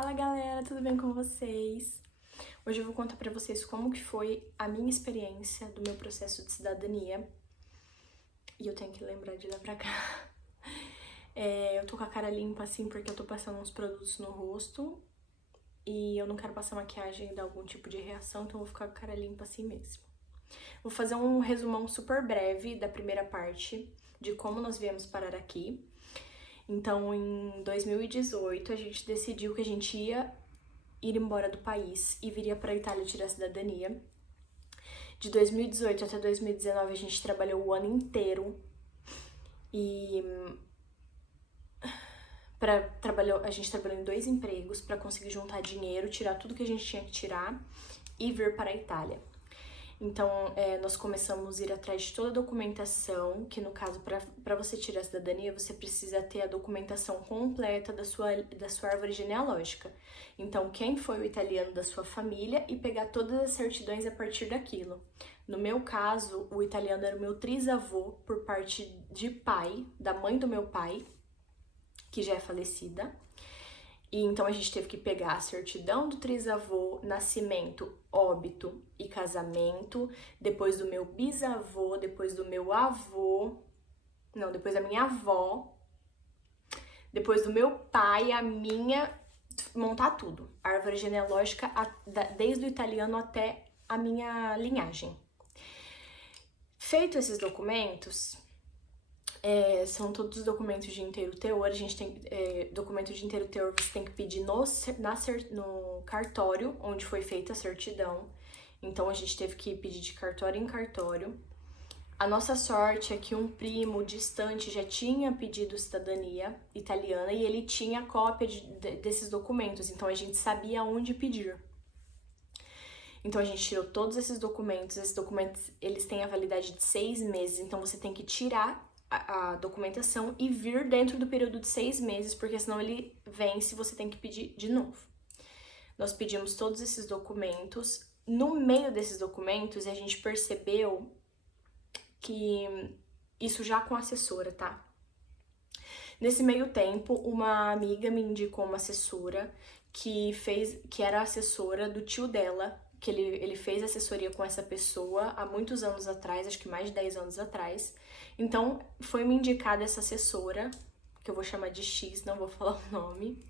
Fala galera, tudo bem com vocês? Hoje eu vou contar pra vocês como que foi a minha experiência do meu processo de cidadania. E eu tenho que lembrar de lá pra cá. Eu tô com a cara limpa assim porque eu tô passando uns produtos no rosto e eu não quero passar maquiagem e dar algum tipo de reação, então eu vou ficar com a cara limpa assim mesmo. Vou fazer um resumão super breve da primeira parte de como nós viemos parar aqui. Então, em 2018, a gente decidiu que a gente ia ir embora do país e viria para a Itália tirar a cidadania. De 2018 até 2019 a gente trabalhou o ano inteiro e a gente trabalhou em 2 empregos para conseguir juntar dinheiro, tirar tudo que a gente tinha que tirar e vir para a Itália. Então, nós começamos a ir atrás de toda a documentação, que no caso, para você tirar a cidadania, você precisa ter a documentação completa da sua árvore genealógica. Então, quem foi o italiano da sua família e pegar todas as certidões a partir daquilo. No meu caso, o italiano era o meu trisavô por parte de pai, da mãe do meu pai, que já é falecida. E então a gente teve que pegar a certidão do trisavô, nascimento, óbito e casamento, depois do meu bisavô, depois do meu avô, não, depois da minha avó, depois do meu pai, a minha, montar tudo. Árvore genealógica desde o italiano até a minha linhagem. Feito esses documentos, são todos documentos de inteiro teor. A gente tem documento de inteiro teor, você tem que pedir no cartório onde foi feita a certidão. Então a gente teve que pedir de cartório em cartório. A nossa sorte é que um primo distante já tinha pedido cidadania italiana e ele tinha cópia desses documentos, então a gente sabia onde pedir. Então a gente tirou todos esses documentos eles têm a validade de 6 meses, então você tem que tirar a documentação e vir dentro do período de 6 meses, porque senão ele vence e você tem que pedir de novo. Nós pedimos todos esses documentos. No meio desses documentos, a gente percebeu que isso já com a assessora, tá? Nesse meio tempo, uma amiga me indicou uma assessora que era assessora do tio dela, que ele fez assessoria com essa pessoa há muitos anos atrás, acho que mais de 10 anos atrás. Então, foi me indicada essa assessora, que eu vou chamar de X, não vou falar o nome.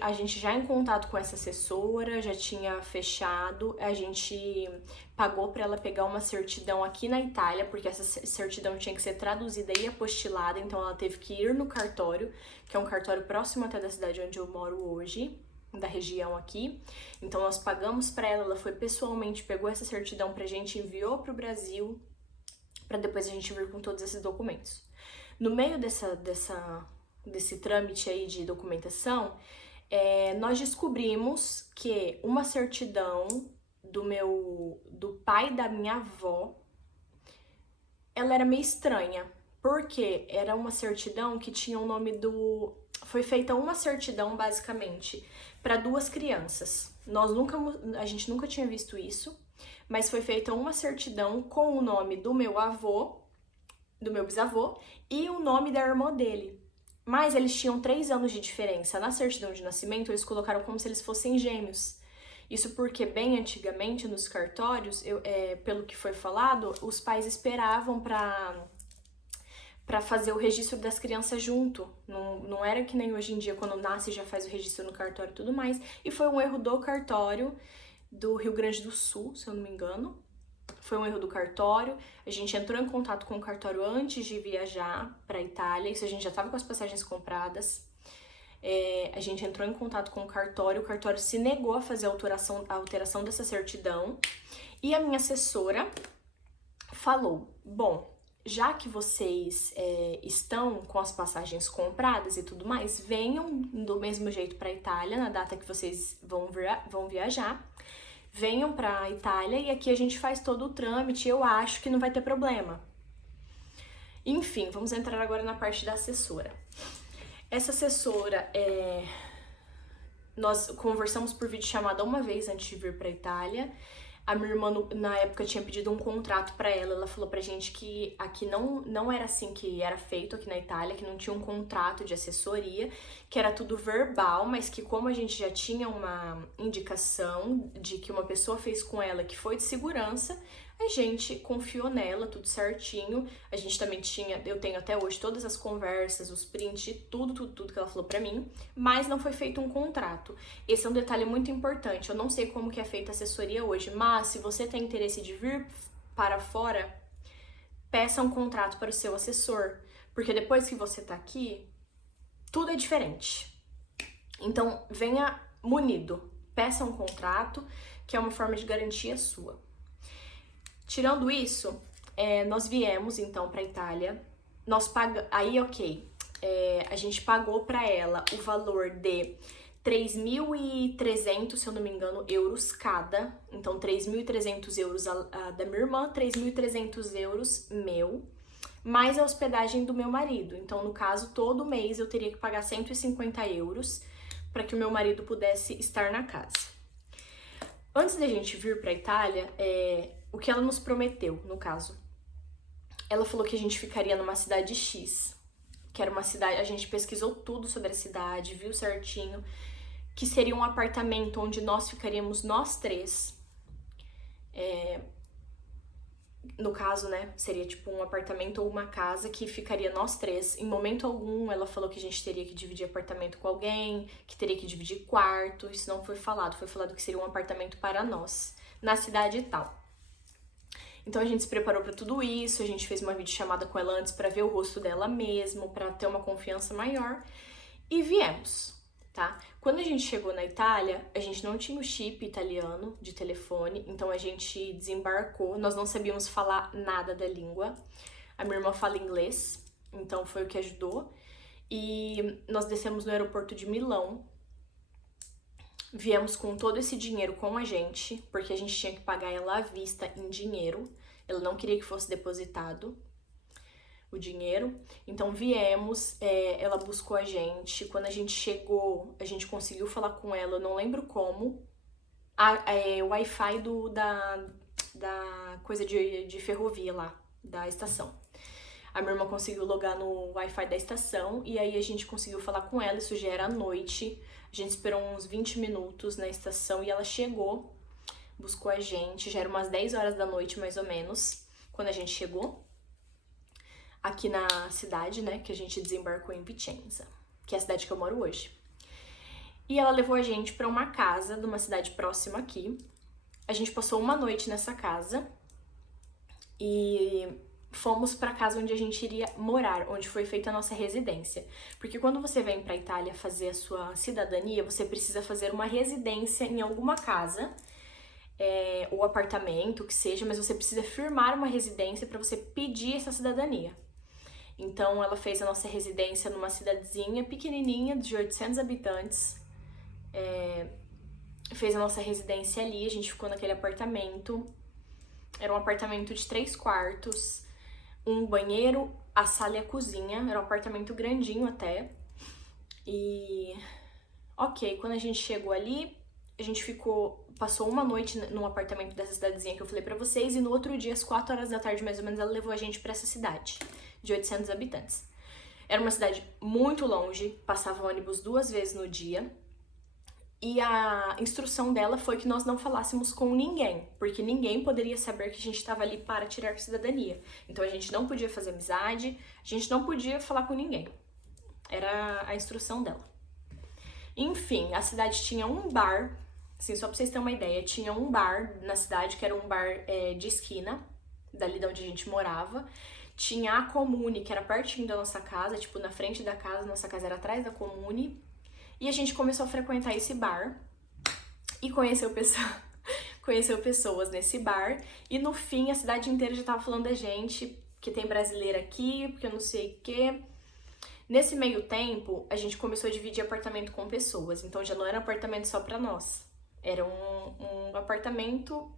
A gente já em contato com essa assessora, já tinha fechado, a gente pagou para ela pegar uma certidão aqui na Itália, porque essa certidão tinha que ser traduzida e apostilada, então ela teve que ir no cartório, que é um cartório próximo até da cidade onde eu moro hoje, da região aqui. Então nós pagamos para ela, ela foi pessoalmente, pegou essa certidão pra gente, enviou pro Brasil, para depois a gente vir com todos esses documentos. No meio desse trâmite aí de documentação, nós descobrimos que uma certidão do pai da minha avó, ela era meio estranha, porque era uma certidão que tinha o nome foi feita uma certidão, basicamente, para 2 crianças. A gente nunca tinha visto isso, mas foi feita uma certidão com o nome do meu avô, do meu bisavô, e o nome da irmã dele. Mas eles tinham 3 anos de diferença. Na certidão de nascimento, eles colocaram como se eles fossem gêmeos. Isso porque, bem antigamente, nos cartórios, pelo que foi falado, os pais esperavam para fazer o registro das crianças junto. Não era que nem hoje em dia, quando nasce já faz o registro no cartório e tudo mais. E foi um erro do cartório do Rio Grande do Sul, se eu não me engano. Foi um erro do cartório. A gente entrou em contato com o cartório antes de viajar para a Itália. Isso a gente já estava com as passagens compradas. A gente entrou em contato com o cartório se negou a fazer a alteração dessa certidão. E a minha assessora falou: bom, já que vocês estão com as passagens compradas e tudo mais, venham do mesmo jeito para a Itália, na data que vocês vão viajar. Venham para a Itália e aqui a gente faz todo o trâmite, eu acho que não vai ter problema. Enfim, vamos entrar agora na parte da assessora. Essa assessora, nós conversamos por videochamada uma vez antes de vir para a Itália. A minha irmã, na época, tinha pedido um contrato pra ela. Ela falou pra gente que aqui não era assim que era feito aqui na Itália, que não tinha um contrato de assessoria, que era tudo verbal, mas que como a gente já tinha uma indicação de que uma pessoa fez com ela que foi de segurança, a gente confiou nela, tudo certinho. A gente também tinha, eu tenho até hoje todas as conversas, os prints de tudo que ela falou pra mim, mas não foi feito um contrato. Esse é um detalhe muito importante. Eu não sei como que é feita a assessoria hoje, mas se você tem interesse de vir para fora, peça um contrato para o seu assessor, porque depois que você tá aqui, tudo é diferente. Então, venha munido, peça um contrato, que é uma forma de garantia sua. Tirando isso, nós viemos então para Itália. Aí, ok, a gente pagou para ela o valor de 3.300, se eu não me engano, euros cada. Então, 3.300 euros da minha irmã, 3.300 euros meu, mais a hospedagem do meu marido. Então, no caso, todo mês eu teria que pagar 150 euros para que o meu marido pudesse estar na casa. Antes da gente vir para Itália, o que ela nos prometeu, no caso? Ela falou que a gente ficaria numa cidade X, que era uma cidade, a gente pesquisou tudo sobre a cidade, viu certinho, que seria um apartamento onde nós ficaríamos nós três. No caso, né, seria tipo um apartamento ou uma casa que ficaria nós três. Em momento algum, ela falou que a gente teria que dividir apartamento com alguém, que teria que dividir quarto. Isso não foi falado que seria um apartamento para nós, na cidade e tal. Então a gente se preparou para tudo isso, a gente fez uma videochamada com ela antes para ver o rosto dela mesmo, para ter uma confiança maior, e viemos, tá? Quando a gente chegou na Itália, a gente não tinha o chip italiano de telefone, então a gente desembarcou, nós não sabíamos falar nada da língua. A minha irmã fala inglês, então foi o que ajudou. E nós descemos no aeroporto de Milão. Viemos com todo esse dinheiro com a gente, porque a gente tinha que pagar ela à vista em dinheiro. Ela não queria que fosse depositado o dinheiro. Então viemos, ela buscou a gente. Quando a gente chegou, a gente conseguiu falar com ela, eu não lembro como. O Wi-Fi da coisa de ferrovia lá, da estação. A minha irmã conseguiu logar no Wi-Fi da estação e aí a gente conseguiu falar com ela, isso já era à noite. A gente esperou uns 20 minutos na estação e ela chegou, buscou a gente, já era umas 10 horas da noite mais ou menos, quando a gente chegou aqui na cidade, né, que a gente desembarcou em Vicenza, que é a cidade que eu moro hoje. E ela levou a gente pra uma casa de uma cidade próxima aqui. A gente passou uma noite nessa casa e fomos para casa onde a gente iria morar, onde foi feita a nossa residência. Porque quando você vem para a Itália fazer a sua cidadania, você precisa fazer uma residência em alguma casa, ou apartamento, que seja, mas você precisa firmar uma residência para você pedir essa cidadania. Então ela fez a nossa residência numa cidadezinha pequenininha, de 800 habitantes, fez a nossa residência ali, a gente ficou naquele apartamento. Era um apartamento de 3 quartos, um banheiro, a sala e a cozinha. Era um apartamento grandinho até. E ok, quando a gente chegou ali, a gente passou uma noite num apartamento dessa cidadezinha que eu falei pra vocês, e no outro dia, às 4 horas da tarde mais ou menos, ela levou a gente pra essa cidade de 800 habitantes. Era uma cidade muito longe, passava ônibus 2 vezes no dia. E a instrução dela foi que nós não falássemos com ninguém, porque ninguém poderia saber que a gente estava ali para tirar cidadania. Então a gente não podia fazer amizade, a gente não podia falar com ninguém. Era a instrução dela. Enfim, a cidade tinha um bar, assim, só pra vocês terem uma ideia, tinha um bar na cidade, que era um bar de esquina, dali de onde a gente morava. Tinha a Comune, que era pertinho da nossa casa, tipo, na frente da casa, nossa casa era atrás da Comune. E a gente começou a frequentar esse bar e conheceu pessoas nesse bar. E no fim, a cidade inteira já tava falando da gente, que tem brasileira aqui, porque eu não sei o quê. Nesse meio tempo, a gente começou a dividir apartamento com pessoas. Então já não era um apartamento só pra nós. Era um apartamento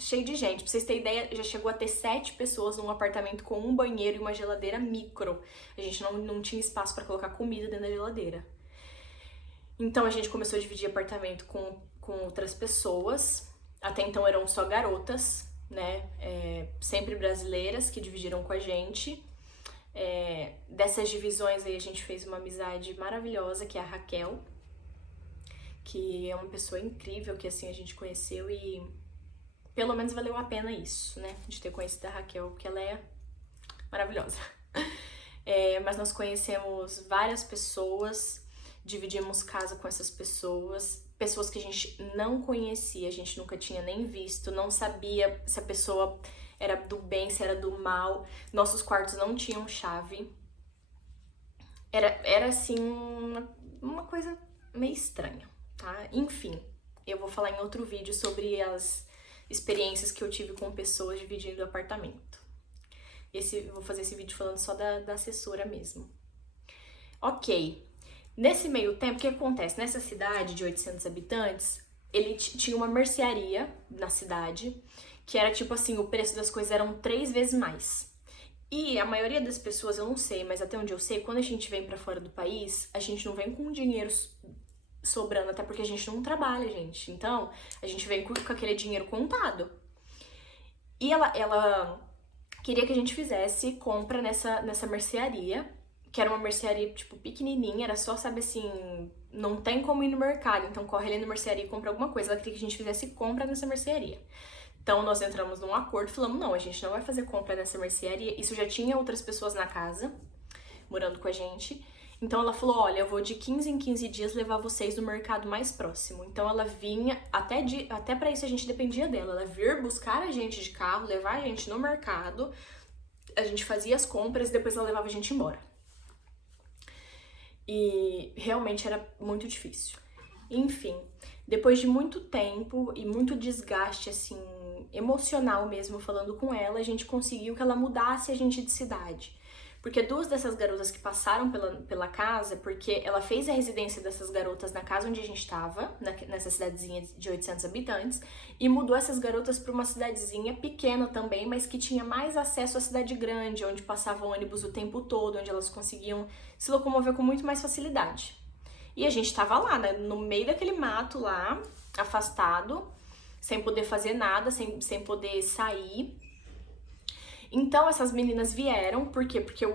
cheio de gente. Pra vocês terem ideia, já chegou a ter 7 pessoas num apartamento com um banheiro e uma geladeira micro. A gente não tinha espaço pra colocar comida dentro da geladeira. Então a gente começou a dividir apartamento com outras pessoas. Até então eram só garotas, né? Sempre brasileiras que dividiram com a gente. Dessas divisões aí a gente fez uma amizade maravilhosa, que é a Raquel, que é uma pessoa incrível que assim a gente conheceu e pelo menos valeu a pena isso, né? De ter conhecido a Raquel, porque ela é maravilhosa. Mas nós conhecemos várias pessoas, dividimos casa com essas pessoas, pessoas que a gente não conhecia, a gente nunca tinha nem visto, não sabia se a pessoa era do bem, se era do mal. Nossos quartos não tinham chave. Era assim, uma coisa meio estranha, tá? Enfim, eu vou falar em outro vídeo sobre as experiências que eu tive com pessoas dividindo apartamento. Vou fazer esse vídeo falando só da assessora mesmo. Ok. Nesse meio tempo, o que acontece? Nessa cidade de 800 habitantes, ele tinha uma mercearia na cidade, que era tipo assim, o preço das coisas eram 3 vezes mais. E a maioria das pessoas, eu não sei, mas até onde eu sei, quando a gente vem pra fora do país, a gente não vem com dinheiro sobrando, até porque a gente não trabalha, gente. Então, a gente vem com aquele dinheiro contado. E ela queria que a gente fizesse compra nessa mercearia, que era uma mercearia, tipo, pequenininha, era só, sabe assim, não tem como ir no mercado, então corre ali na mercearia e compra alguma coisa. Ela queria que a gente fizesse compra nessa mercearia. Então, nós entramos num acordo e falamos, não, a gente não vai fazer compra nessa mercearia. Isso já tinha outras pessoas na casa, morando com a gente. Então, ela falou, olha, eu vou de 15 em 15 dias levar vocês no mercado mais próximo. Então, ela vinha, até pra isso a gente dependia dela. Ela vir buscar a gente de carro, levar a gente no mercado, a gente fazia as compras e depois ela levava a gente embora. E realmente era muito difícil. Enfim, depois de muito tempo e muito desgaste, assim, emocional mesmo, falando com ela, a gente conseguiu que ela mudasse a gente de cidade. Porque 2 dessas garotas que passaram pela casa, porque ela fez a residência dessas garotas na casa onde a gente estava, nessa cidadezinha de 800 habitantes, e mudou essas garotas para uma cidadezinha pequena também, mas que tinha mais acesso à cidade grande, onde passava ônibus o tempo todo, onde elas conseguiam se locomover com muito mais facilidade. E a gente tava lá, né, no meio daquele mato lá, afastado, sem poder fazer nada, sem poder sair. Então essas meninas vieram, por quê? Porque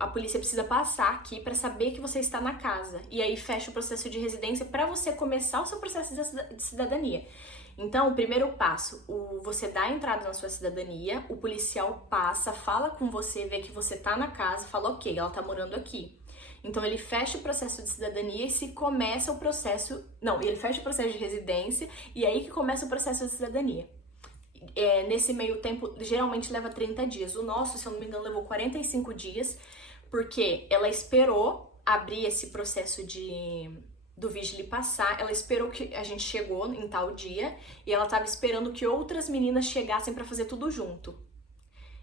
a polícia precisa passar aqui pra saber que você está na casa. E aí fecha o processo de residência pra você começar o seu processo de cidadania. Então, o primeiro passo, você dá a entrada na sua cidadania, o policial passa, fala com você, vê que você tá na casa, fala, ok, ela tá morando aqui. Então, ele fecha o processo de cidadania e se começa o processo... Não, ele fecha o processo de residência e aí que começa o processo de cidadania. Nesse meio tempo, geralmente leva 30 dias. O nosso, se eu não me engano, levou 45 dias, porque ela esperou abrir esse processo do Vigile passar, ela esperou que a gente chegou em tal dia, e ela tava esperando que outras meninas chegassem pra fazer tudo junto.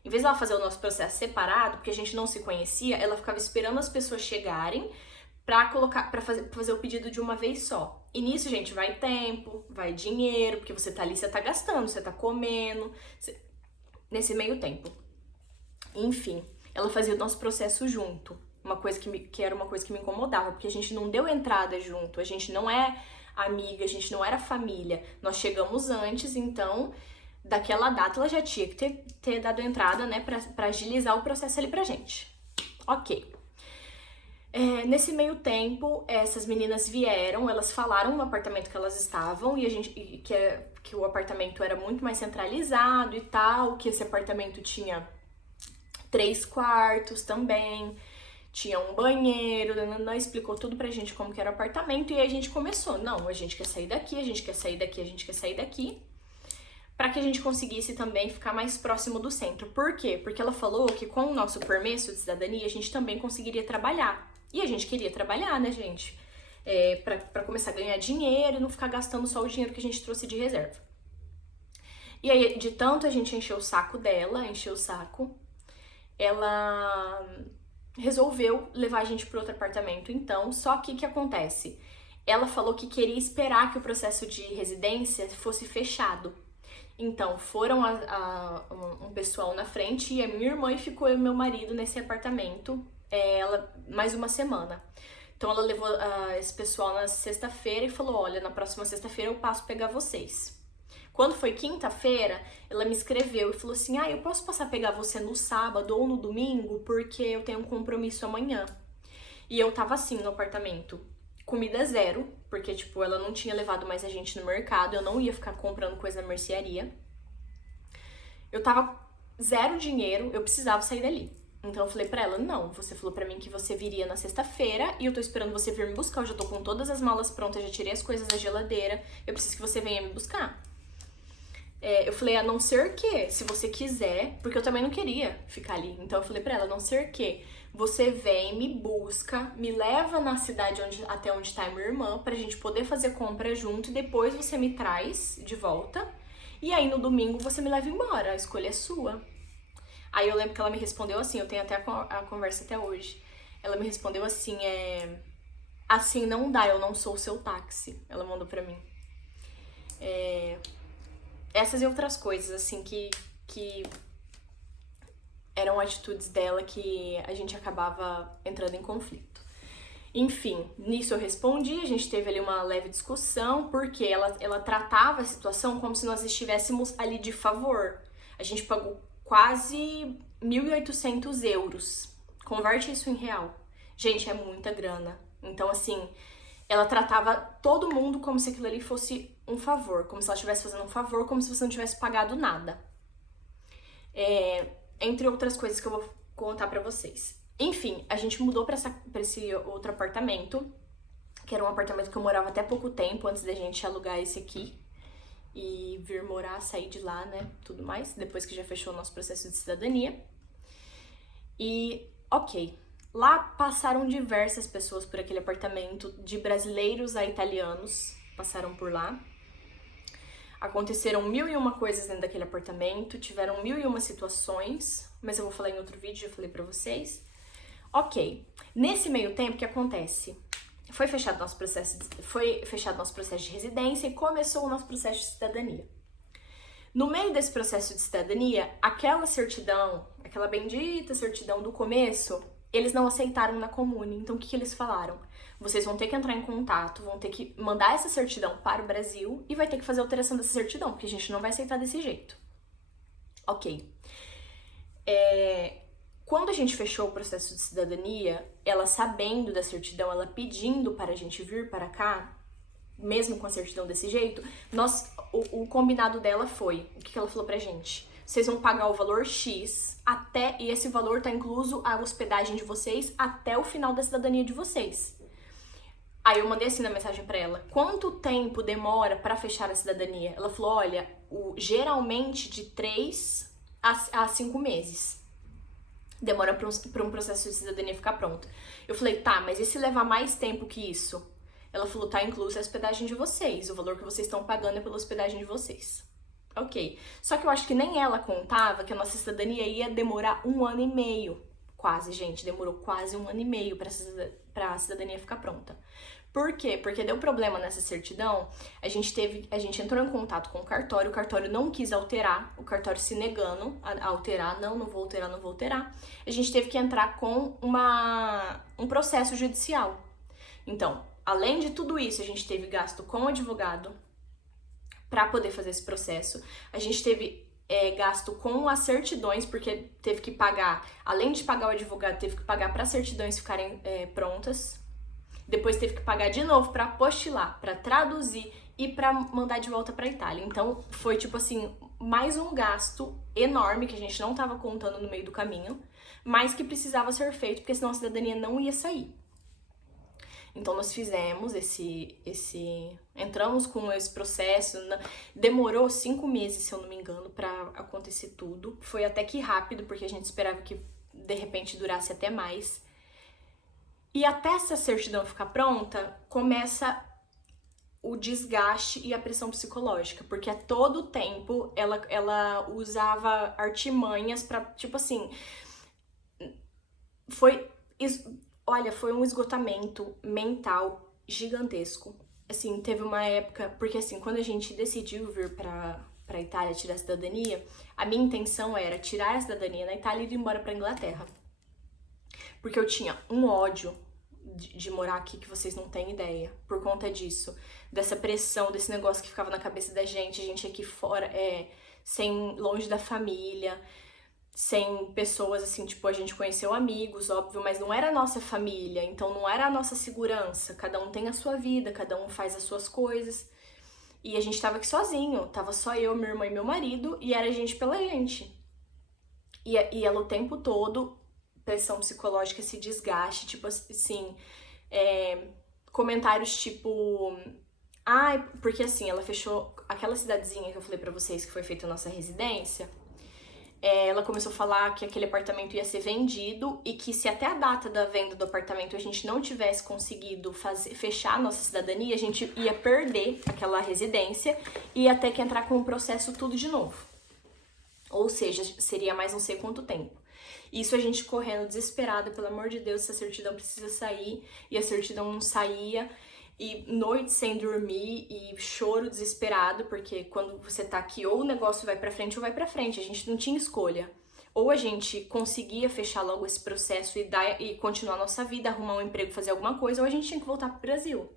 Em vez dela fazer o nosso processo separado, porque a gente não se conhecia, ela ficava esperando as pessoas chegarem pra fazer o pedido de uma vez só. E nisso, gente, vai tempo, vai dinheiro, porque você tá ali, você tá gastando, você tá comendo, nesse meio tempo. Enfim, ela fazia o nosso processo junto. Uma coisa que era uma coisa que me incomodava, porque a gente não deu entrada junto, a gente não é amiga, a gente não era família. Nós chegamos antes, então, daquela data ela já tinha que ter dado entrada, né, pra agilizar o processo ali pra gente. Ok. Nesse meio tempo, essas meninas vieram, elas falaram no apartamento que elas estavam e que o apartamento era muito mais centralizado e tal, que esse apartamento tinha 3 quartos também, tinha um banheiro, não explicou tudo pra gente como que era o apartamento e aí a gente começou, não, a gente quer sair daqui, a gente quer sair daqui, a gente quer sair daqui, para que a gente conseguisse também ficar mais próximo do centro. Por quê? Porque ela falou que com o nosso permesso de cidadania a gente também conseguiria trabalhar. E a gente queria trabalhar, né, gente? Pra começar a ganhar dinheiro e não ficar gastando só o dinheiro que a gente trouxe de reserva. E aí, de tanto a gente encheu o saco dela, ela resolveu levar a gente para outro apartamento, então. Só que o que acontece? Ela falou que queria esperar que o processo de residência fosse fechado. Então, foram um pessoal na frente e a minha irmã ficou eu e meu marido nesse apartamento mais uma semana. Então, ela levou esse pessoal na sexta-feira e falou, olha, na próxima sexta-feira eu passo pegar vocês. Quando foi quinta-feira, ela me escreveu e falou assim: eu posso passar a pegar você no sábado ou no domingo, porque eu tenho um compromisso amanhã. E eu tava assim no apartamento, comida zero, porque, tipo, ela não tinha levado mais a gente no mercado, eu não ia ficar comprando coisa na mercearia. Eu tava zero dinheiro, eu precisava sair dali. Então eu falei pra ela, não, você falou pra mim que você viria na sexta-feira e eu tô esperando você vir me buscar, eu já tô com todas as malas prontas, já tirei as coisas da geladeira, eu preciso que você venha me buscar. Eu falei, a não ser que, se você quiser, porque eu também não queria ficar ali. Então eu falei pra ela, a não ser que você vem, me busca, me leva na cidade até onde tá minha irmã, pra gente poder fazer compra junto e depois você me traz de volta. E aí no domingo você me leva embora, a escolha é sua. Aí eu lembro que ela me respondeu assim, eu tenho até a conversa até hoje. Ela me respondeu assim, assim não dá, eu não sou o seu táxi. Ela mandou pra mim. Essas e outras coisas, assim, que eram atitudes dela que a gente acabava entrando em conflito. Enfim, nisso eu respondi, a gente teve ali uma leve discussão, porque ela tratava a situação como se nós estivéssemos ali de favor. A gente pagou quase 1.800 euros. Converte isso em real. Gente, é muita grana. Então, assim, ela tratava todo mundo como se aquilo ali fosse um favor, como se ela estivesse fazendo um favor, como se você não tivesse pagado nada. Entre outras coisas que eu vou contar pra vocês. Enfim, a gente mudou pra esse outro apartamento, que era um apartamento que eu morava até pouco tempo, antes da gente alugar esse aqui e vir morar, sair de lá, né, tudo mais, depois que já fechou o nosso processo de cidadania. E, ok, lá passaram diversas pessoas por aquele apartamento, de brasileiros a italianos, passaram por lá. Aconteceram 1001 coisas dentro daquele apartamento, tiveram 1001 situações, mas eu vou falar em outro vídeo, já falei pra vocês. Ok, nesse meio tempo, o que acontece? Foi fechado nosso processo de residência e começou o nosso processo de cidadania. No meio desse processo de cidadania, aquela certidão, aquela bendita certidão do começo, eles não aceitaram na Comune. Então, o que eles falaram? Vocês vão ter que entrar em contato, vão ter que mandar essa certidão para o Brasil e vai ter que fazer a alteração dessa certidão, porque a gente não vai aceitar desse jeito. Ok. Quando a gente fechou o processo de cidadania, ela sabendo da certidão, ela pedindo para a gente vir para cá, mesmo com a certidão desse jeito, o combinado dela foi, o que ela falou pra gente? Vocês vão pagar o valor X e esse valor tá incluso a hospedagem de vocês até o final da cidadania de vocês. Aí eu mandei assim na mensagem pra ela, quanto tempo demora pra fechar a cidadania? Ela falou, olha, geralmente de 3 a 5 meses. Demora pra um processo de cidadania ficar pronto. Eu falei, tá, mas e se levar mais tempo que isso? Ela falou, tá incluso a hospedagem de vocês, o valor que vocês estão pagando é pela hospedagem de vocês. Ok. Só que eu acho que nem ela contava que a nossa cidadania ia demorar 1 ano e meio. Quase, gente, demorou quase 1 ano e meio pra cidadania ficar pronta. Por quê? Porque deu problema nessa certidão, a gente entrou em contato com o cartório não quis alterar, o cartório se negando a alterar, não vou alterar. A gente teve que entrar com um processo judicial. Então, além de tudo isso, a gente teve gasto com advogado para poder fazer esse processo. A gente teve gasto com as certidões, porque teve que pagar, além de pagar o advogado, teve que pagar para as certidões ficarem prontas. Depois teve que pagar de novo para apostilar, para traduzir e para mandar de volta para Itália. Então, foi tipo assim, mais um gasto enorme que a gente não estava contando no meio do caminho, mas que precisava ser feito, porque senão a cidadania não ia sair. Então nós fizemos entramos com esse processo, demorou 5 meses, se eu não me engano, para acontecer tudo. Foi até que rápido, porque a gente esperava que de repente durasse até mais. E até essa certidão ficar pronta, começa o desgaste e a pressão psicológica, porque a todo tempo ela usava artimanhas pra, tipo assim, foi um esgotamento mental gigantesco. Assim, teve uma época, porque assim, quando a gente decidiu vir pra Itália tirar a cidadania, a minha intenção era tirar a cidadania na Itália e ir embora pra Inglaterra. Porque eu tinha um ódio de morar aqui que vocês não têm ideia. Por conta disso, dessa pressão, desse negócio que ficava na cabeça da gente, a gente aqui fora, longe da família, sem pessoas assim, tipo, a gente conheceu amigos, óbvio, mas não era a nossa família, então não era a nossa segurança. Cada um tem a sua vida, cada um faz as suas coisas. E a gente tava aqui sozinho, tava só eu, minha irmã e meu marido, e era a gente pela gente. E ela o tempo todo, pressão psicológica, esse desgaste, tipo assim, comentários tipo... Ai, porque assim, ela fechou aquela cidadezinha que eu falei pra vocês que foi feita a nossa residência. Ela começou a falar que aquele apartamento ia ser vendido e que se até a data da venda do apartamento a gente não tivesse conseguido fechar a nossa cidadania, a gente ia perder aquela residência e ia ter que entrar com o processo tudo de novo. Ou seja, seria mais não sei quanto tempo. Isso a gente correndo desesperada, pelo amor de Deus, essa certidão precisa sair, e a certidão não saía. E noite sem dormir e choro desesperado, porque quando você tá aqui, ou o negócio vai pra frente ou vai pra frente, a gente não tinha escolha. Ou a gente conseguia fechar logo esse processo e continuar a nossa vida, arrumar um emprego, fazer alguma coisa, ou a gente tinha que voltar pro Brasil.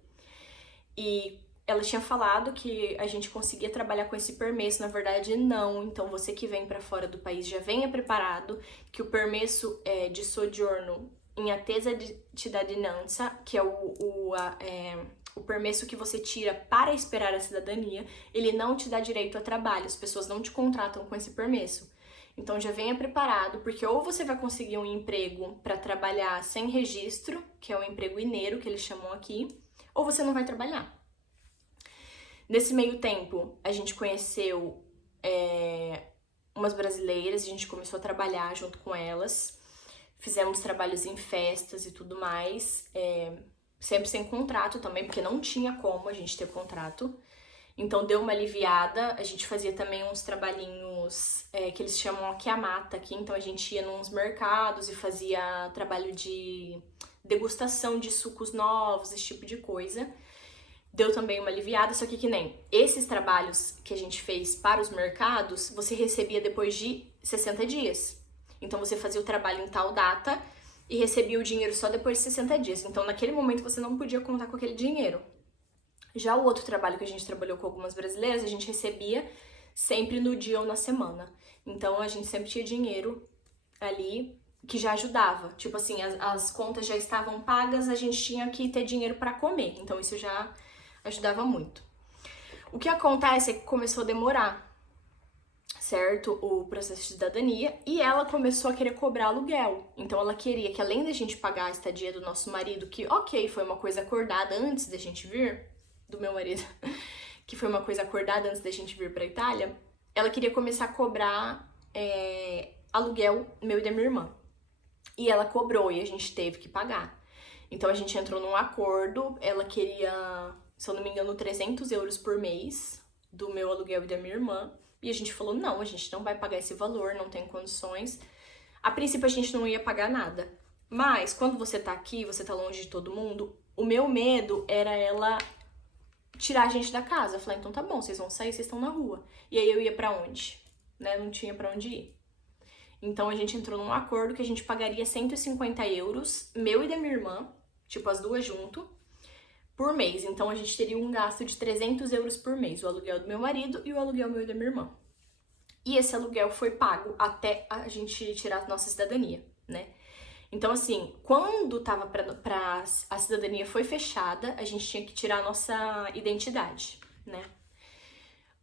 E ela tinha falado que a gente conseguia trabalhar com esse permesso, na verdade não. Então você que vem pra fora do país já venha preparado, que o permesso de sojourno em attesa de cittadinanza, que é o permesso que você tira para esperar a cidadania, ele não te dá direito a trabalho, as pessoas não te contratam com esse permesso. Então já venha preparado, porque ou você vai conseguir um emprego para trabalhar sem registro, que é o emprego ineiro, que eles chamam aqui, ou você não vai trabalhar. Nesse meio tempo, a gente conheceu umas brasileiras, a gente começou a trabalhar junto com elas, fizemos trabalhos em festas e tudo mais, sempre sem contrato também, porque não tinha como a gente ter contrato. Então deu uma aliviada, a gente fazia também uns trabalhinhos que eles chamam akiamata aqui, então a gente ia nos mercados e fazia trabalho de degustação de sucos novos, esse tipo de coisa. Deu também uma aliviada, só que nem esses trabalhos que a gente fez para os mercados, você recebia depois de 60 dias. Então você fazia o trabalho em tal data e recebia o dinheiro só depois de 60 dias. Então naquele momento você não podia contar com aquele dinheiro. Já o outro trabalho que a gente trabalhou com algumas brasileiras, a gente recebia sempre no dia ou na semana. Então a gente sempre tinha dinheiro ali que já ajudava. Tipo assim, as contas já estavam pagas, a gente tinha que ter dinheiro para comer. Então isso já ajudava muito. O que acontece é que começou a demorar, certo? O processo de cidadania, e ela começou a querer cobrar aluguel. Então ela queria que, além da gente pagar a estadia do nosso marido, que ok, foi uma coisa acordada antes da gente vir, do meu marido, que foi uma coisa acordada antes da gente vir pra Itália, ela queria começar a cobrar aluguel meu e da minha irmã. E ela cobrou e a gente teve que pagar. Então a gente entrou num acordo, ela queria, se eu não me engano, 300 euros por mês do meu aluguel e da minha irmã. E a gente falou, não, a gente não vai pagar esse valor, não tem condições. A princípio a gente não ia pagar nada. Mas quando você tá aqui, você tá longe de todo mundo, o meu medo era ela tirar a gente da casa. Eu falei, então tá bom, vocês vão sair, vocês estão na rua. E aí eu ia pra onde? Né? Não tinha pra onde ir. Então a gente entrou num acordo que a gente pagaria 150 euros, meu e da minha irmã, tipo as duas junto, por mês. Então a gente teria um gasto de 300 euros por mês, o aluguel do meu marido e o aluguel meu e da minha irmã. E esse aluguel foi pago até a gente tirar a nossa cidadania, né? Então assim, quando tava a cidadania foi fechada, a gente tinha que tirar a nossa identidade, né?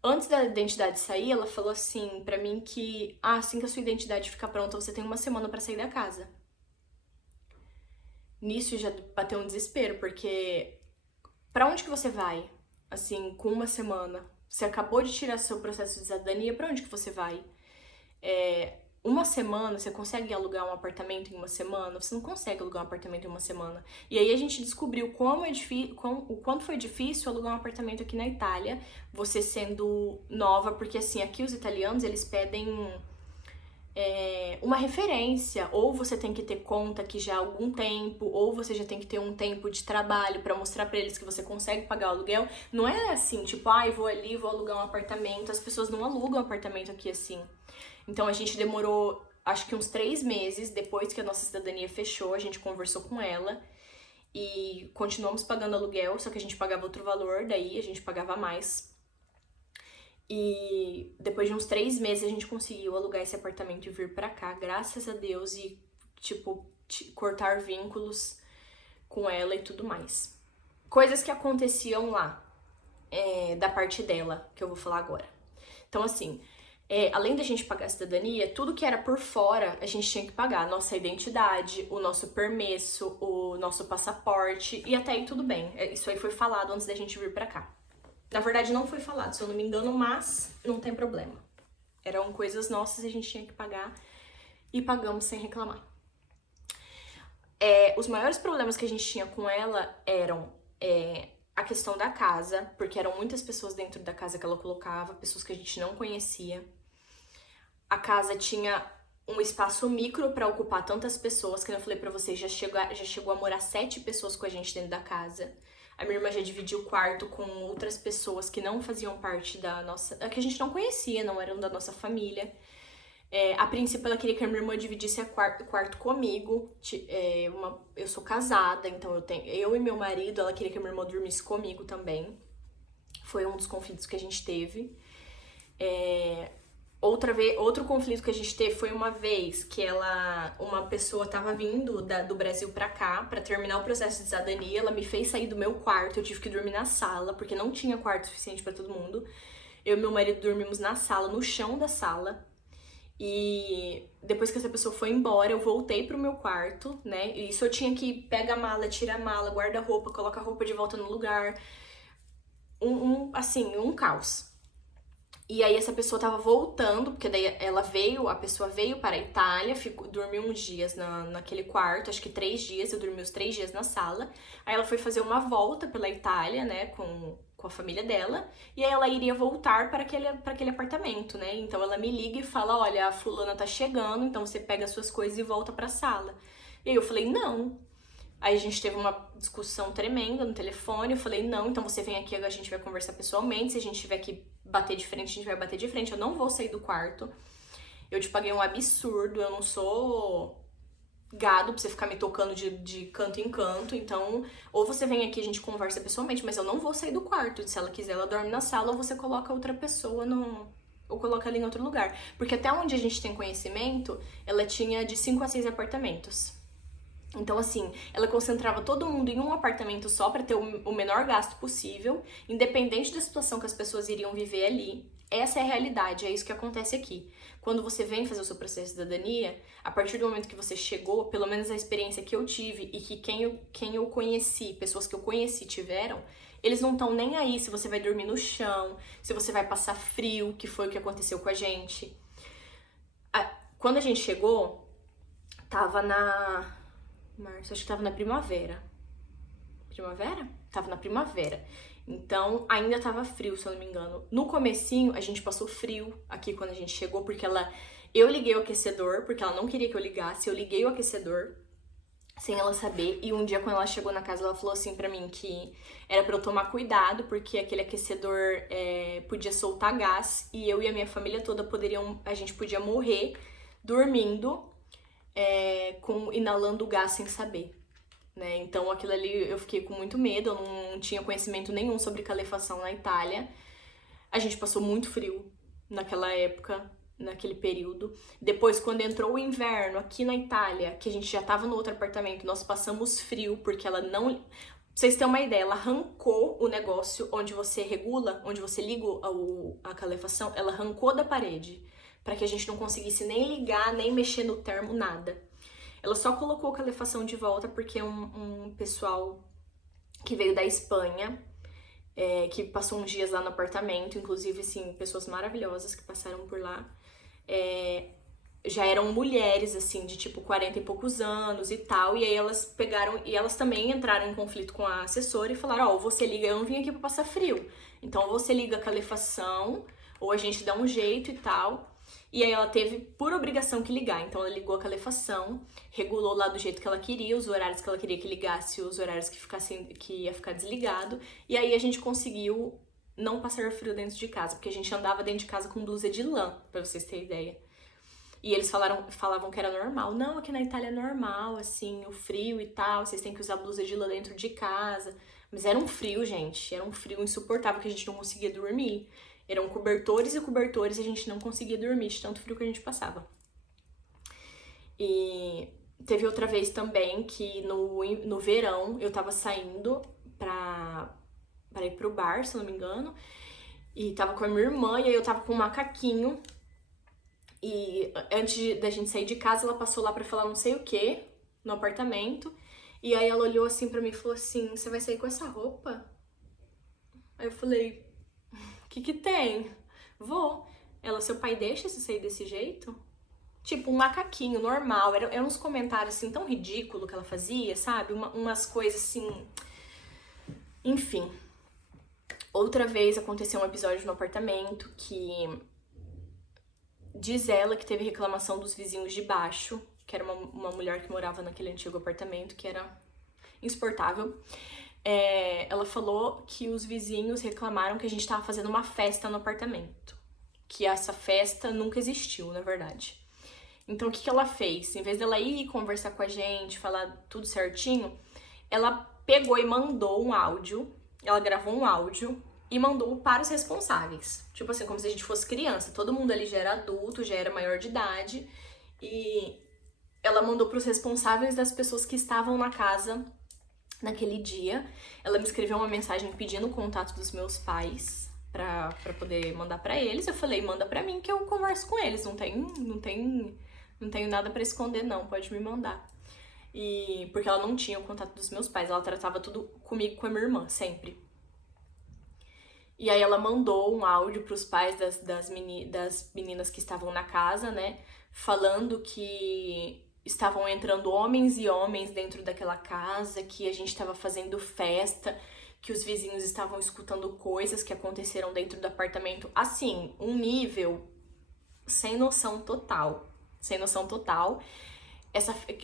Antes da identidade sair, ela falou assim pra mim que assim que a sua identidade ficar pronta, você tem uma semana pra sair da casa. Nisso já bateu um desespero, porque pra onde que você vai, assim, com uma semana? Você acabou de tirar seu processo de cidadania, pra onde que você vai? Uma semana, você consegue alugar um apartamento em uma semana? Você não consegue alugar um apartamento em uma semana. E aí a gente descobriu o quanto foi difícil alugar um apartamento aqui na Itália, você sendo nova, porque assim, aqui os italianos, eles pedem uma referência, ou você tem que ter conta aqui já há algum tempo, ou você já tem que ter um tempo de trabalho pra mostrar pra eles que você consegue pagar o aluguel. Não é assim, tipo, vou ali, vou alugar um apartamento. As pessoas não alugam apartamento aqui assim. Então a gente demorou, acho que uns 3 meses depois que a nossa cidadania fechou, a gente conversou com ela e continuamos pagando aluguel, só que a gente pagava outro valor, daí a gente pagava mais. E depois de uns 3 meses a gente conseguiu alugar esse apartamento e vir pra cá, graças a Deus, e, tipo, cortar vínculos com ela e tudo mais. Coisas que aconteciam lá, da parte dela, que eu vou falar agora. Então, assim, além da gente pagar a cidadania, tudo que era por fora a gente tinha que pagar. Nossa identidade, o nosso permesso, o nosso passaporte, e até aí tudo bem. Isso aí foi falado antes da gente vir pra cá. Na verdade, não foi falado, se eu não me engano, mas não tem problema. Eram coisas nossas e a gente tinha que pagar e pagamos sem reclamar. Os maiores problemas que a gente tinha com ela eram a questão da casa, porque eram muitas pessoas dentro da casa que ela colocava, pessoas que a gente não conhecia. A casa tinha um espaço micro para ocupar tantas pessoas, que eu falei pra vocês, já chegou a morar 7 pessoas com a gente dentro da casa. A minha irmã já dividiu o quarto com outras pessoas que não faziam parte da nossa... que a gente não conhecia, não eram da nossa família. A princípio, ela queria que a minha irmã dividisse o quarto comigo. Eu sou casada, então eu e meu marido, ela queria que a minha irmã dormisse comigo também. Foi um dos conflitos que a gente teve. Outro conflito que a gente teve foi uma vez que uma pessoa tava vindo do Brasil pra cá pra terminar o processo de cidadania. Ela me fez sair do meu quarto, eu tive que dormir na sala, porque não tinha quarto suficiente pra todo mundo. Eu e meu marido dormimos na sala, no chão da sala. E depois que essa pessoa foi embora, eu voltei pro meu quarto, né? E isso eu tinha que pegar a mala, tirar a mala, guarda a roupa, coloca a roupa de volta no lugar. Um caos. E aí essa pessoa tava voltando, porque daí a pessoa veio para a Itália, dormiu uns dias naquele quarto, acho que 3 dias, eu dormi os 3 dias na sala. Aí ela foi fazer uma volta pela Itália, né, com a família dela, e aí ela iria voltar para aquele apartamento, né? Então ela me liga e fala, olha, a fulana tá chegando, então você pega as suas coisas e volta pra sala. E aí eu falei, não. Aí a gente teve uma discussão tremenda no telefone, eu falei, não, então você vem aqui, a gente vai conversar pessoalmente, se a gente tiver que bater de frente, a gente vai bater de frente, eu não vou sair do quarto. Eu te paguei um absurdo, eu não sou gado pra você ficar me tocando de canto em canto, então ou você vem aqui e a gente conversa pessoalmente, mas eu não vou sair do quarto. Se ela quiser, ela dorme na sala, ou você coloca outra pessoa ou coloca ela em outro lugar. Porque até onde a gente tem conhecimento, ela tinha de 5 a 6 apartamentos. Então, assim, ela concentrava todo mundo em um apartamento só para ter o menor gasto possível, independente da situação que as pessoas iriam viver ali. Essa é a realidade, é isso que acontece aqui. Quando você vem fazer o seu processo de cidadania, a partir do momento que você chegou, pelo menos a experiência que eu tive e que quem eu conheci, pessoas que eu conheci tiveram, eles não estão nem aí se você vai dormir no chão, se você vai passar frio, que foi o que aconteceu com a gente. Quando a gente chegou, tava março, acho que tava na primavera. Primavera? Tava na primavera. Então, ainda tava frio, se eu não me engano. No comecinho, a gente passou frio aqui quando a gente chegou, porque eu liguei o aquecedor, porque ela não queria que eu ligasse. Eu liguei o aquecedor sem ela saber. E um dia, quando ela chegou na casa, ela falou assim pra mim que era pra eu tomar cuidado, porque aquele aquecedor podia soltar gás. E eu e a minha família toda a gente podia morrer dormindo, inalando o gás sem saber, né? Então aquilo ali eu fiquei com muito medo, eu não tinha conhecimento nenhum sobre calefação na Itália. A gente passou muito frio naquela época, naquele período. Depois, quando entrou o inverno aqui na Itália, que a gente já tava no outro apartamento, nós passamos frio, porque ela não... Pra vocês terem uma ideia, ela arrancou o negócio onde você regula, onde você liga a calefação, ela arrancou da parede, para que a gente não conseguisse nem ligar, nem mexer no termo, nada. Ela só colocou a calefação de volta porque um pessoal que veio da Espanha, que passou uns dias lá no apartamento, inclusive, assim, pessoas maravilhosas que passaram por lá, já eram mulheres, assim, de tipo 40 e poucos anos e tal, e aí elas pegaram, e elas também entraram em conflito com a assessora e falaram, ó, você liga, eu não vim aqui pra passar frio, então você liga a calefação, ou a gente dá um jeito e tal. E aí ela teve por obrigação que ligar, então ela ligou a calefação, regulou lá do jeito que ela queria, os horários que ela queria que ligasse, os horários que ia ficar desligado, e aí a gente conseguiu não passar frio dentro de casa, porque a gente andava dentro de casa com blusa de lã, pra vocês terem ideia. E eles falavam que era normal. Não, aqui na Itália é normal, assim, o frio e tal, vocês têm que usar blusa de lã dentro de casa. Mas era um frio, gente, era um frio insuportável que a gente não conseguia dormir. Eram cobertores e cobertores e a gente não conseguia dormir de tanto frio que a gente passava. E teve outra vez também que no verão eu tava saindo pra ir pro bar, se não me engano, e tava com a minha irmã e aí eu tava com um macaquinho. E antes da gente sair de casa, ela passou lá pra falar não sei o que no apartamento. E aí ela olhou assim pra mim e falou assim: você vai sair com essa roupa? Aí eu falei: o que tem? Vou. Ela: seu pai deixa você sair desse jeito? Tipo, um macaquinho normal. Eram uns comentários assim tão ridículos que ela fazia, sabe? Umas coisas assim. Enfim. Outra vez aconteceu um episódio no apartamento que diz ela que teve reclamação dos vizinhos de baixo, que era uma mulher que morava naquele antigo apartamento, que era insuportável. Ela falou que os vizinhos reclamaram que a gente tava fazendo uma festa no apartamento. Que essa festa nunca existiu, na verdade. Então, o que ela fez? Em vez dela ir conversar com a gente, falar tudo certinho, ela pegou e mandou um áudio, ela gravou um áudio e mandou para os responsáveis. Tipo assim, como se a gente fosse criança. Todo mundo ali já era adulto, já era maior de idade. E ela mandou para os responsáveis das pessoas que estavam na casa naquele dia. Ela me escreveu uma mensagem pedindo o contato dos meus pais pra poder mandar pra eles. Eu falei: manda pra mim que eu converso com eles. Não tenho nada pra esconder, não. Pode me mandar. E porque ela não tinha o contato dos meus pais. Ela tratava tudo comigo, com a minha irmã, sempre. E aí ela mandou um áudio pros pais das meninas que estavam na casa, né? Falando que estavam entrando homens e homens dentro daquela casa, que a gente estava fazendo festa, que os vizinhos estavam escutando coisas que aconteceram dentro do apartamento. Assim, um nível sem noção total. Sem noção total.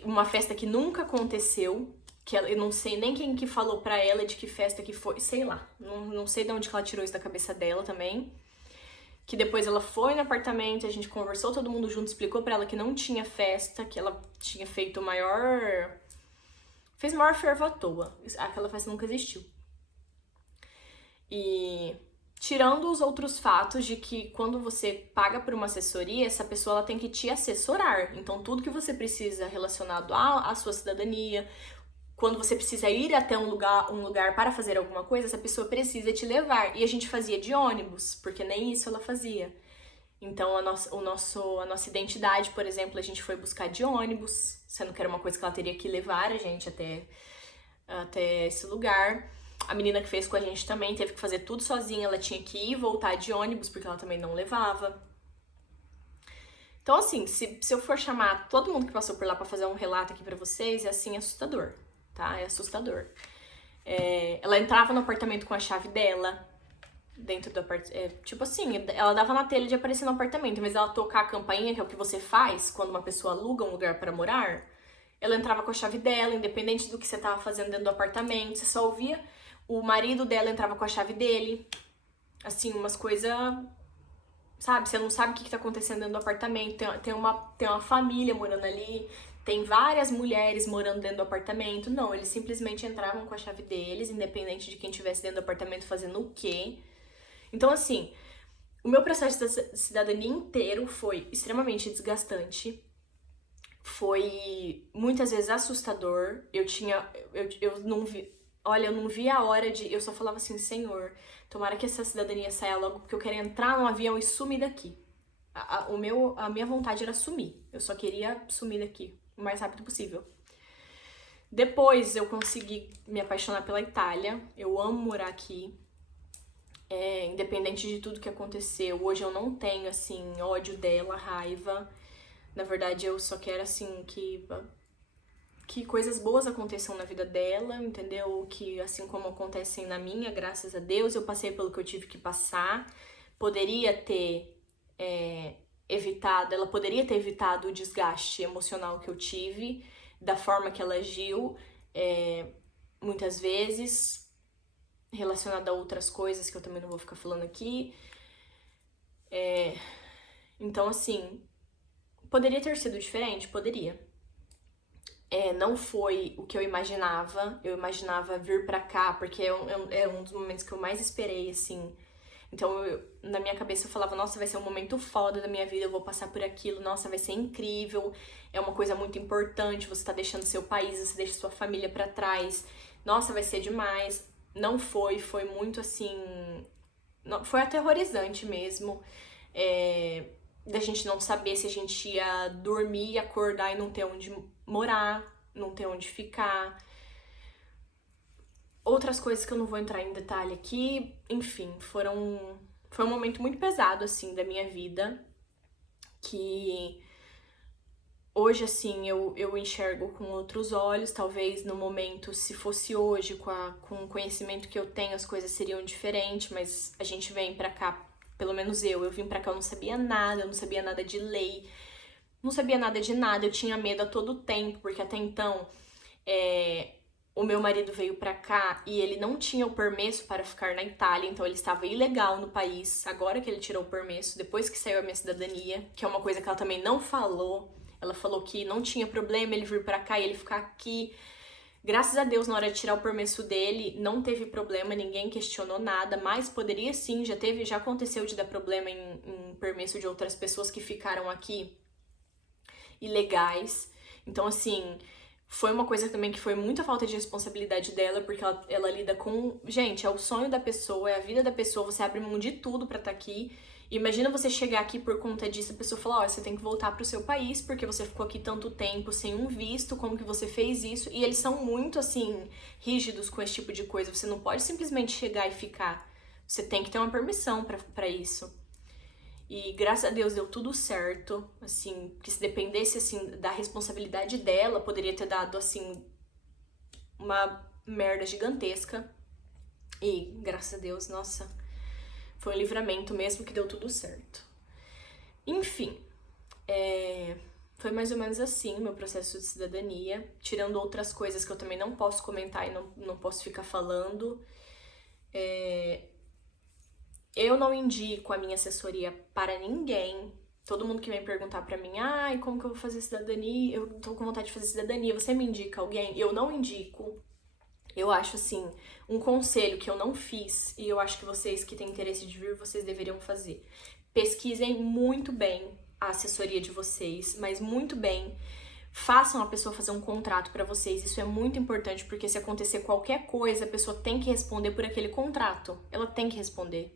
Uma festa que nunca aconteceu, que eu não sei nem quem que falou pra ela de que festa que foi, sei lá. Não sei de onde que ela tirou isso da cabeça dela também. Que depois ela foi no apartamento, a gente conversou todo mundo junto, explicou pra ela que não tinha festa, que ela tinha feito fez maior fervo à toa. Aquela festa nunca existiu. E tirando os outros fatos de que quando você paga por uma assessoria, essa pessoa ela tem que te assessorar. Então tudo que você precisa relacionado à sua cidadania, quando você precisa ir até um lugar para fazer alguma coisa, essa pessoa precisa te levar. E a gente fazia de ônibus, porque nem isso ela fazia. Então a nossa identidade, por exemplo, a gente foi buscar de ônibus, sendo que era uma coisa que ela teria que levar a gente até esse lugar. A menina que fez com a gente também teve que fazer tudo sozinha, ela tinha que ir e voltar de ônibus, porque ela também não levava. Então, assim, se eu for chamar todo mundo que passou por lá pra fazer um relato aqui pra vocês, é assim, assustador, tá? É assustador. Ela entrava no apartamento com a chave dela, dentro do apartamento. Tipo assim, ela dava na telha de aparecer no apartamento. Em vez dela tocar a campainha, que é o que você faz quando uma pessoa aluga um lugar pra morar, ela entrava com a chave dela, independente do que você tava fazendo dentro do apartamento. Você só ouvia o marido dela entrava com a chave dele. Assim, umas coisas, sabe? Você não sabe o que tá acontecendo dentro do apartamento. Tem uma família morando ali. Tem várias mulheres morando dentro do apartamento. Não, eles simplesmente entravam com a chave deles, independente de quem estivesse dentro do apartamento fazendo o quê. Então, assim, o meu processo de cidadania inteiro foi extremamente desgastante. Foi muitas vezes assustador. Eu não vi. Olha, eu não via a hora de. Eu só falava assim: Senhor, tomara que essa cidadania saia logo, porque eu quero entrar num avião e sumir daqui. A minha vontade era sumir. Eu só queria sumir daqui o mais rápido possível. Depois eu consegui me apaixonar pela Itália. Eu amo morar aqui. Independente de tudo que aconteceu. Hoje eu não tenho, assim, ódio dela, raiva. Na verdade, eu só quero, assim, que coisas boas aconteçam na vida dela, entendeu? Que assim como acontecem na minha, graças a Deus, eu passei pelo que eu tive que passar. Poderia ter ela poderia ter evitado o desgaste emocional que eu tive, da forma que ela agiu, muitas vezes, relacionada a outras coisas que eu também não vou ficar falando aqui. Então, assim, Poderia ter sido diferente? Poderia. Não foi o que eu imaginava. Eu imaginava vir pra cá, porque é um dos momentos que eu mais esperei, assim. Então, na minha cabeça eu falava, nossa, vai ser um momento foda da minha vida, eu vou passar por aquilo, nossa, vai ser incrível, é uma coisa muito importante, você tá deixando seu país, você deixa sua família pra trás, nossa, vai ser demais. Não foi, foi muito assim, foi aterrorizante mesmo, da gente não saber se a gente ia dormir e acordar e não ter onde morar, não ter onde ficar. Outras coisas que eu não vou entrar em detalhe aqui, enfim, foi um momento muito pesado, assim, da minha vida, que hoje, assim, eu enxergo com outros olhos. Talvez no momento, se fosse hoje, com o conhecimento que eu tenho, as coisas seriam diferentes, mas a gente vem pra cá, pelo menos eu vim pra cá, eu não sabia nada, eu não sabia nada de lei, não sabia nada de nada, eu tinha medo a todo tempo, porque até então, o meu marido veio pra cá e ele não tinha o permesso para ficar na Itália, então ele estava ilegal no país. Agora que ele tirou o permesso, depois que saiu a minha cidadania, que é uma coisa que ela também não falou. Ela falou que não tinha problema ele vir pra cá e ele ficar aqui. Graças a Deus, na hora de tirar o permesso dele, não teve problema, ninguém questionou nada, mas poderia sim, já aconteceu de dar problema em permesso de outras pessoas que ficaram aqui ilegais. Então, assim, foi uma coisa também que foi muita falta de responsabilidade dela, porque ela lida com... Gente, é o sonho da pessoa, é a vida da pessoa, você abre mão de tudo pra estar aqui. E imagina você chegar aqui por conta disso, a pessoa falar, ó, você tem que voltar pro seu país, porque você ficou aqui tanto tempo sem um visto, como que você fez isso? E eles são muito, assim, rígidos com esse tipo de coisa. Você não pode simplesmente chegar e ficar. Você tem que ter uma permissão pra isso. E graças a Deus deu tudo certo, assim, que se dependesse, assim, da responsabilidade dela, poderia ter dado, assim, uma merda gigantesca. E graças a Deus, nossa, foi um livramento mesmo que deu tudo certo. Enfim, foi mais ou menos assim o meu processo de cidadania, tirando outras coisas que eu também não posso comentar e não posso ficar falando. Eu não indico a minha assessoria para ninguém. Todo mundo que vem perguntar pra mim, ai, como que eu vou fazer cidadania? Eu tô com vontade de fazer cidadania, você me indica alguém? Eu não indico. Eu acho, assim, um conselho que eu não fiz, e eu acho que vocês que têm interesse de vir, vocês deveriam fazer. Pesquisem muito bem a assessoria de vocês, mas muito bem. Façam a pessoa fazer um contrato pra vocês, isso é muito importante, porque se acontecer qualquer coisa, a pessoa tem que responder por aquele contrato. Ela tem que responder.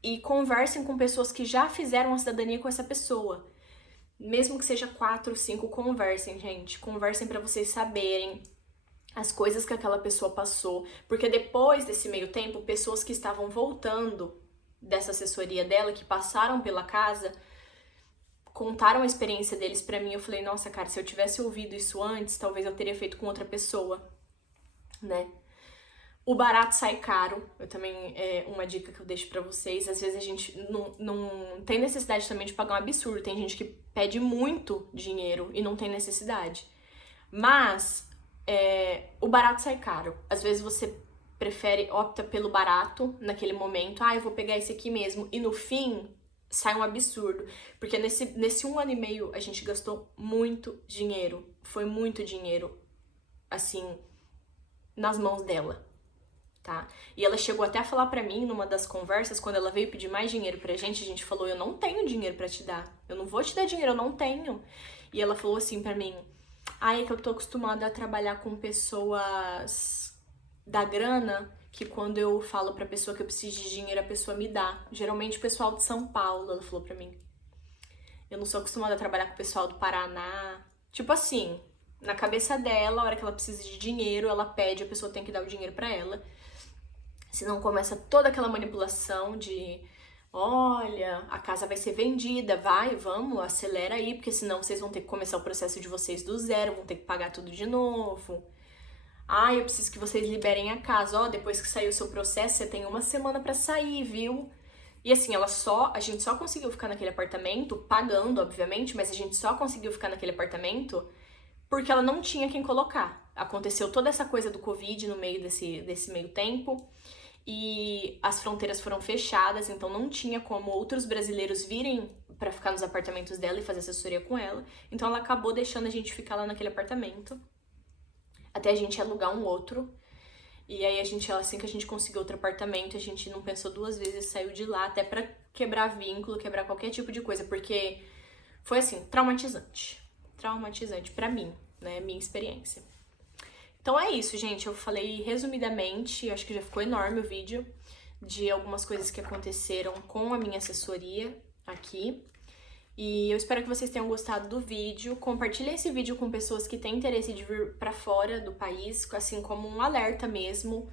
E conversem com pessoas que já fizeram a cidadania com essa pessoa. Mesmo que seja 4, 5, conversem, gente. Conversem pra vocês saberem as coisas que aquela pessoa passou. Porque depois desse meio tempo, pessoas que estavam voltando dessa assessoria dela, que passaram pela casa, contaram a experiência deles pra mim. Eu falei, nossa, cara, se eu tivesse ouvido isso antes, talvez eu teria feito com outra pessoa, né? O barato sai caro, eu também, uma dica que eu deixo pra vocês, às vezes a gente não tem necessidade também de pagar um absurdo, tem gente que pede muito dinheiro e não tem necessidade, mas o barato sai caro, às vezes você opta pelo barato naquele momento, eu vou pegar esse aqui mesmo, e no fim sai um absurdo, porque nesse 1 ano e meio a gente gastou muito dinheiro, foi muito dinheiro, assim, nas mãos dela. Tá? E ela chegou até a falar pra mim numa das conversas, quando ela veio pedir mais dinheiro pra gente, a gente falou, eu não tenho dinheiro pra te dar, eu não vou te dar dinheiro, eu não tenho. E ela falou assim pra mim, é que eu tô acostumada a trabalhar com pessoas da grana, que quando eu falo pra pessoa que eu preciso de dinheiro, a pessoa me dá. Geralmente o pessoal de São Paulo, ela falou pra mim. Eu não sou acostumada a trabalhar com o pessoal do Paraná. Tipo assim, na cabeça dela, a hora que ela precisa de dinheiro, ela pede, a pessoa tem que dar o dinheiro pra ela. Senão começa toda aquela manipulação de, olha, a casa vai ser vendida, vamos, acelera aí, porque senão vocês vão ter que começar o processo de vocês do zero, vão ter que pagar tudo de novo. Eu preciso que vocês liberem a casa, depois que sair o seu processo, você tem 1 semana pra sair, viu? E assim, a gente só conseguiu ficar naquele apartamento, pagando, obviamente, mas a gente só conseguiu ficar naquele apartamento porque ela não tinha quem colocar. Aconteceu toda essa coisa do Covid no meio desse meio tempo. e as fronteiras foram fechadas, então não tinha como outros brasileiros virem pra ficar nos apartamentos dela e fazer assessoria com ela. Então ela acabou deixando a gente ficar lá naquele apartamento até a gente alugar um outro. E aí assim que a gente conseguiu outro apartamento, a gente não pensou duas vezes, saiu de lá até pra quebrar vínculo, quebrar qualquer tipo de coisa, porque foi assim, traumatizante. Traumatizante pra mim, né, minha experiência. Então é isso, gente, eu falei resumidamente, acho que já ficou enorme o vídeo, de algumas coisas que aconteceram com a minha assessoria aqui. E eu espero que vocês tenham gostado do vídeo. Compartilhem esse vídeo com pessoas que têm interesse de vir pra fora do país, assim como um alerta mesmo.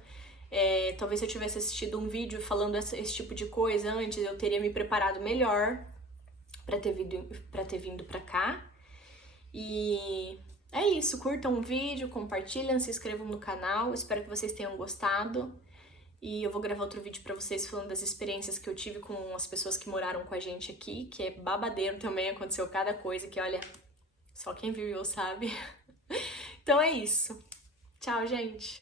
Talvez se eu tivesse assistido um vídeo falando esse tipo de coisa antes, eu teria me preparado melhor pra ter vindo pra cá. E é isso, curtam o vídeo, compartilhem, se inscrevam no canal. Espero que vocês tenham gostado. E eu vou gravar outro vídeo pra vocês falando das experiências que eu tive com as pessoas que moraram com a gente aqui, que é babadeiro também, aconteceu cada coisa que, olha, só quem viu sabe. Então é isso. Tchau, gente!